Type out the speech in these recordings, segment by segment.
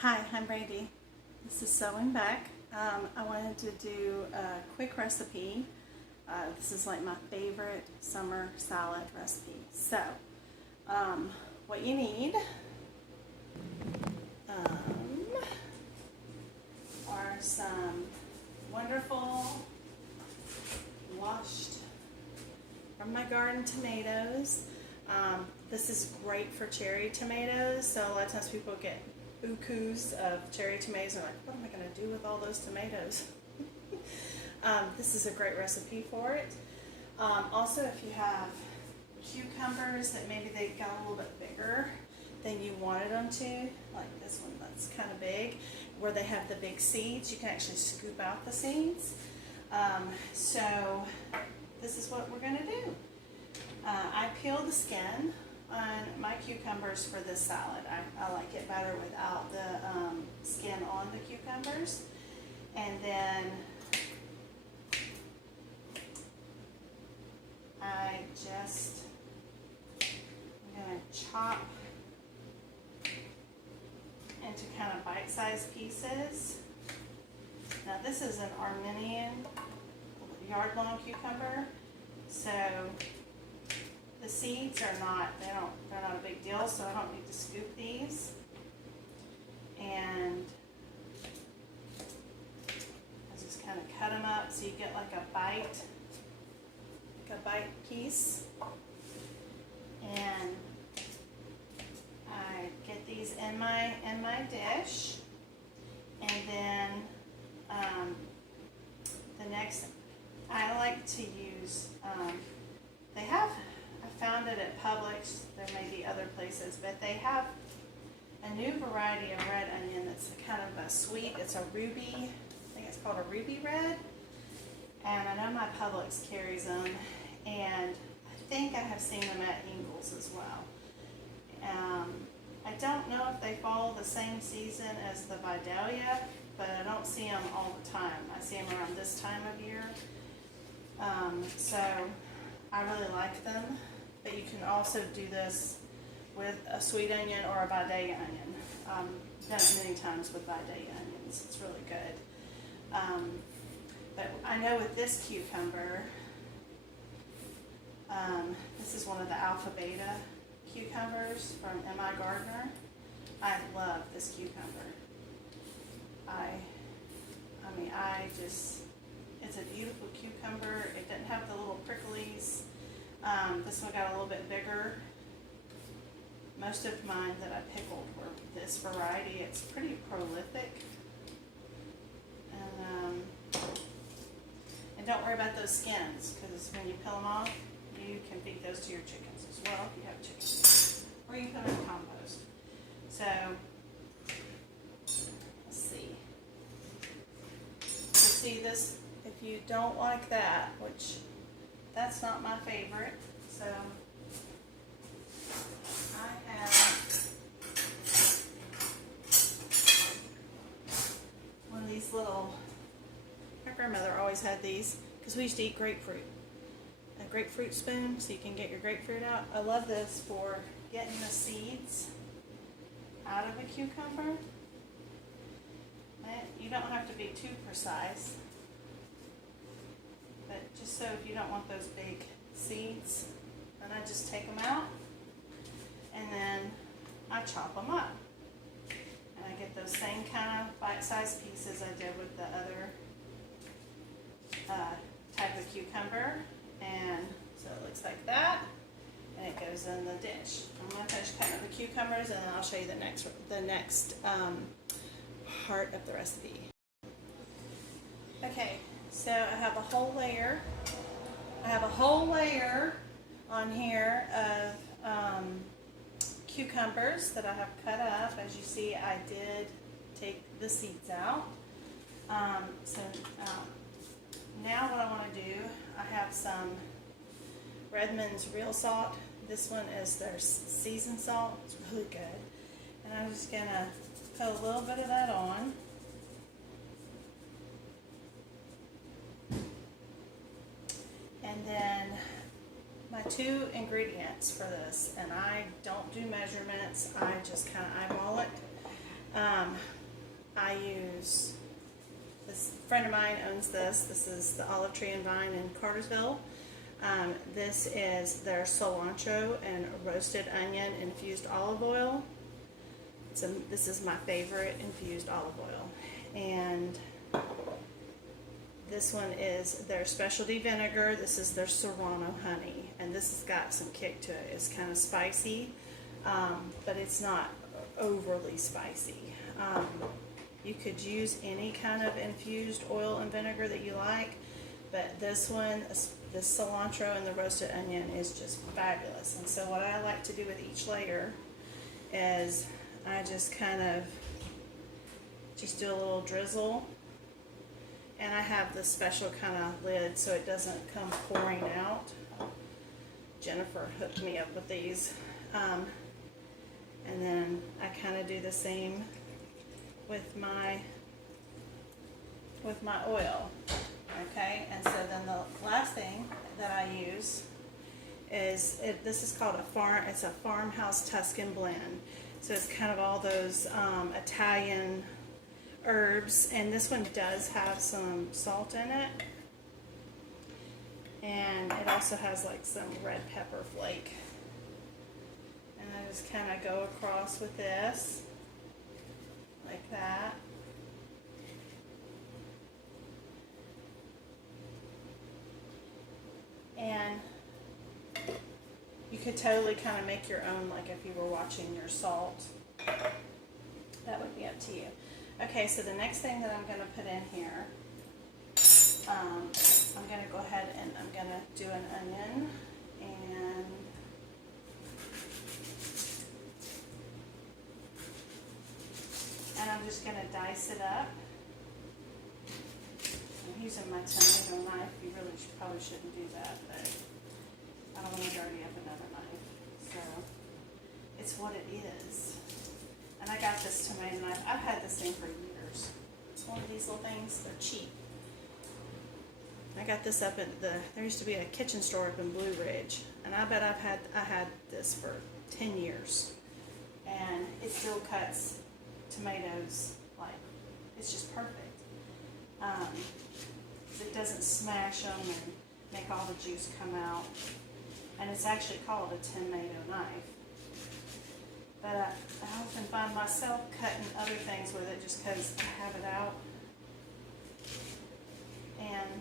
Hi, I'm Brandy. This is Sewing Back. I wanted to do a quick recipe. This is like my favorite summer salad recipe. So, what you need are some wonderful washed from my garden tomatoes. This is great for cherry tomatoes. So a lot of times people get bukus of cherry tomatoes and are like, what am I going to do with all those tomatoes? This is a great recipe for it. Also, if you have cucumbers that maybe they got a little bit bigger than you wanted them to, like this one that's kind of big, where they have the big seeds, you can actually scoop out the seeds. So this is what we're going to do. I peel the skin on my cucumbers for this salad. I like it better without the skin on the cucumbers. And then I'm going to chop into kind of bite-sized pieces. Now this is an Armenian yard-long cucumber, so the seeds are they're not a big deal, so I don't need to scoop these. And I just kind of cut them up so you get like a bite piece. And I get these in my dish, and then the next I like to use I found it at Publix. There may be other places, but they have a new variety of red onion that's kind of a sweet. It's a ruby. I think it's called a ruby red. And I know my Publix carries them, and I think I have seen them at Ingles as well. I don't know if they follow the same season as the Vidalia, but I don't see them all the time. I see them around this time of year. So I really like them. But you can also do this with a sweet onion or a Vidalia onion. Done it many times with Vidalia onions. It's really good. But I know with this cucumber, this is one of the alpha beta cucumbers from M.I. Gardner. I love this cucumber. It's a beautiful cucumber. It didn't have the little pricklies. This one got a little bit bigger. Most of mine that I pickled were this variety. It's pretty prolific. And don't worry about those skins, because when you peel them off, you can feed those to your chickens as well if you have chickens. Or you can put them in compost. So, let's see. So see this, if you don't like that, which that's not my favorite, so I have one of these little, my grandmother always had these, because we used to eat grapefruit. A grapefruit spoon, so you can get your grapefruit out. I love this for getting the seeds out of a cucumber. You don't have to be too precise, but just so if you don't want those big seeds, then I just take them out and then I chop them up. And I get those same kind of bite-sized pieces I did with the other type of cucumber. And so it looks like that, and it goes in the dish. I'm going to finish cutting up the cucumbers, and then I'll show you the next part of the recipe. Okay, so I have a whole layer. On here of cucumbers that I have cut up. As you see, I did take the seeds out. Now what I want to do, I have some Redmond's real salt. This one is their seasoned salt. It's really good. And I'm just going to put a little bit of that on. And then my two ingredients for this, and I don't do measurements, I just kind of eyeball it. I use, this friend of mine owns this. This is the Olive Tree and Vine in Cartersville. This is their cilantro and roasted onion infused olive oil. This is my favorite infused olive oil. And this one is their specialty vinegar. This is their serrano honey. And this has got some kick to it. It's kind of spicy, but it's not overly spicy. You could use any kind of infused oil and vinegar that you like, but this one, the cilantro and the roasted onion, is just fabulous. And so what I like to do with each layer is I just kind of just do a little drizzle, and I have this special kind of lid so it doesn't come pouring out. Jennifer hooked me up with these. And then I kind of do the same with my oil. Okay, and so then the last thing that I use is, this is called it's a farmhouse Tuscan blend. So it's kind of all those Italian herbs, and this one does have some salt in it, and it also has like some red pepper flake. And I just kind of go across with this like that. And you could totally kind of make your own, like if you were watching your salt. That would be up to you. Okay, so the next thing that I'm going to put in here, I'm going to go ahead and I'm going to do an onion, and I'm just going to dice it up. I'm using my tomato knife. You really probably shouldn't do that, but I don't want to dirty up another knife. So it's what it is. And I got this tomato knife. I've had this thing for years. It's one of these little things. They're cheap. I got this up at there used to be a kitchen store up in Blue Ridge, and I bet I had this for 10 years, and it still cuts tomatoes like it's just perfect. It doesn't smash them and make all the juice come out, and it's actually called a tomato knife. But I often find myself cutting other things with it just because I have it out, and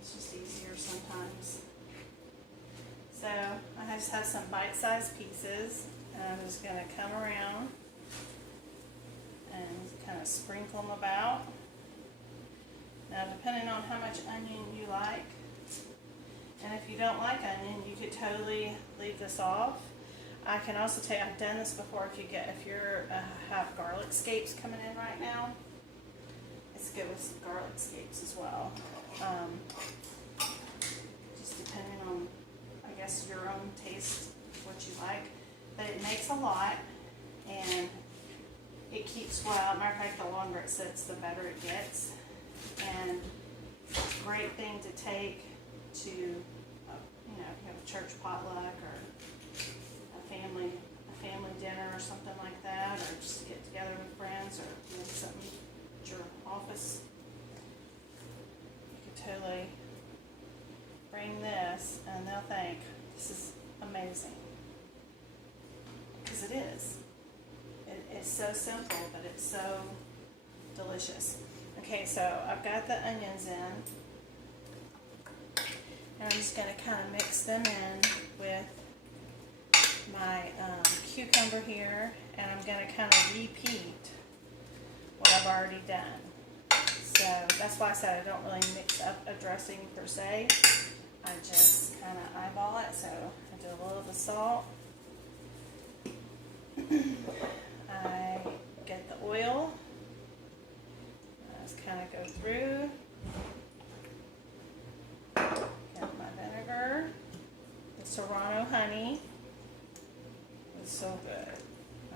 it's just easier sometimes. So I just have some bite-sized pieces, and I'm just going to come around and kind of sprinkle them about. Now, depending on how much onion you like, and if you don't like onion, you could totally leave this off. I can also tell you, I've done this before. If you're have garlic scapes coming in right now, it's good with some garlic scapes as well. Just depending on, I guess, your own taste, what you like. But it makes a lot, and it keeps well. Matter of fact, the longer it sits, the better it gets. And great thing to take to, if you have a church potluck or a family dinner or something like that, or just get together with friends, or maybe something at your office. You could totally bring this, and they'll think this is amazing, because it is. It's so simple, but it's so delicious. Okay, so I've got the onions in, and I'm just going to kind of mix them in with my cucumber here, and I'm going to kind of repeat what I've already done. So that's why I said I don't really mix up a dressing per se. I just kind of eyeball it. So I do a little of the salt. I get the oil. I just kind of go through. Get my vinegar. The serrano honey. It's so good.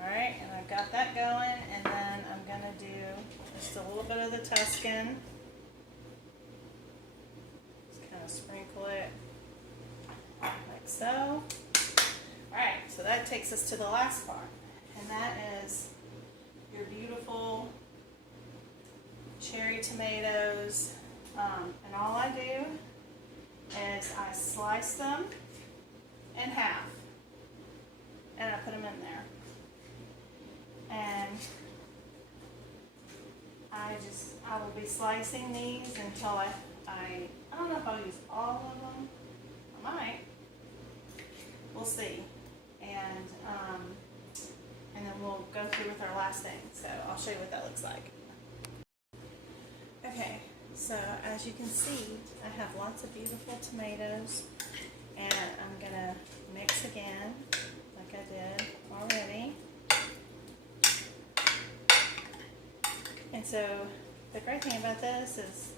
Alright, and I've got that going, and then I'm going to do just a little bit of the Tuscan. Just kind of sprinkle it like so. Alright, so that takes us to the last part. And that is your beautiful cherry tomatoes. And all I do is I slice them in half and I put them in there. And I will be slicing these until I don't know if I'll use all of them. I might. We'll see. And then we'll go through with our last thing. So I'll show you what that looks like. Okay, so as you can see, I have lots of beautiful tomatoes, and I'm gonna mix again, like I did already. And so the great thing about this is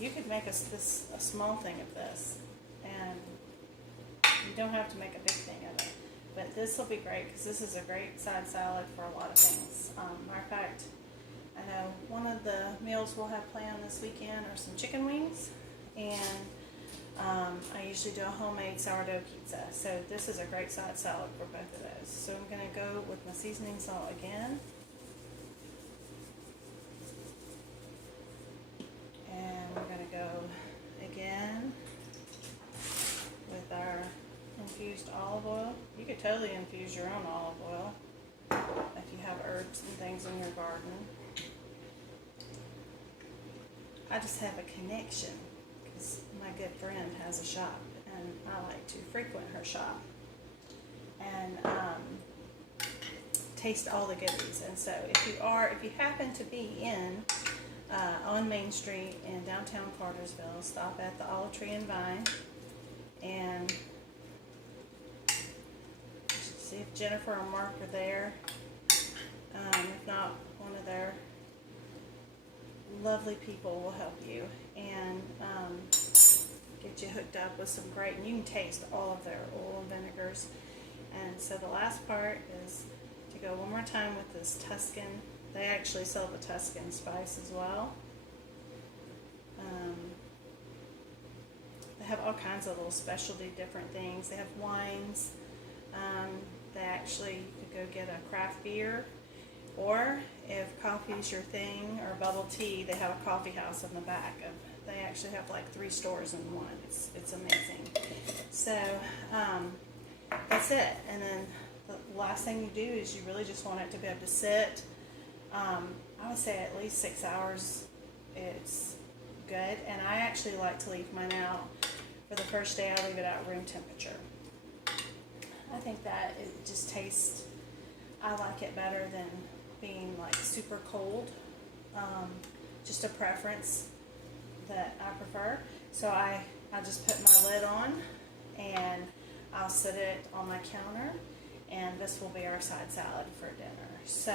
you could make a small thing of this, and you don't have to make a big thing of it. But this will be great because this is a great side salad for a lot of things. Matter of fact, I know one of the meals we'll have planned this weekend are some chicken wings, and I usually do a homemade sourdough pizza. So this is a great side salad for both of those. So I'm going to go with my seasoning salt again. And we're going to go again with our infused olive oil. You could totally infuse your own olive oil if you have herbs and things in your garden. I just have a connection because my good friend has a shop and I like to frequent her shop and taste all the goodies. And so if you happen to be in on Main Street in downtown Cartersville, stop at the Olive Tree and Vine and see if Jennifer or Mark are there. If not, one of their lovely people will help you and get you hooked up with some great, and you can taste all of their oil and vinegars. And so the last part is to go one more time with this Tuscan. They actually sell the Tuscan spice as well. They have all kinds of little specialty different things. They have wines. They actually, you could go get a craft beer, or if coffee is your thing, or bubble tea, they have a coffee house in the back. They actually have like 3 stores in one. It's amazing. So that's it. And then the last thing you do is you really just want it to be able to sit. I would say at least 6 hours. It's good. And I actually like to leave mine out for the first day. I leave it at room temperature. I think that it just tastes, I like it better than being like super cold. Just a preference that I prefer. So I just put my lid on and I'll set it on my counter, and this will be our side salad for dinner. So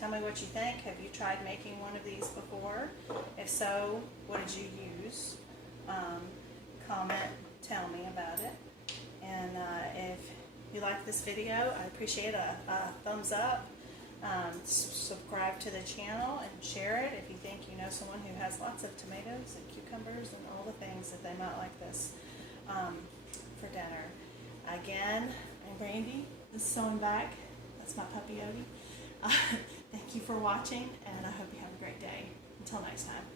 tell me what you think. Have you tried making one of these before? If so, what did you use? Comment, tell me about it. And if you like this video, I'd appreciate a thumbs up. Subscribe to the channel and share it if you think you know someone who has lots of tomatoes and cucumbers and all the things that they might like this for dinner. Again, I'm Randy. This is Sewing Back. That's my puppy Odie. Thank you for watching, and I hope you have a great day. Until next time.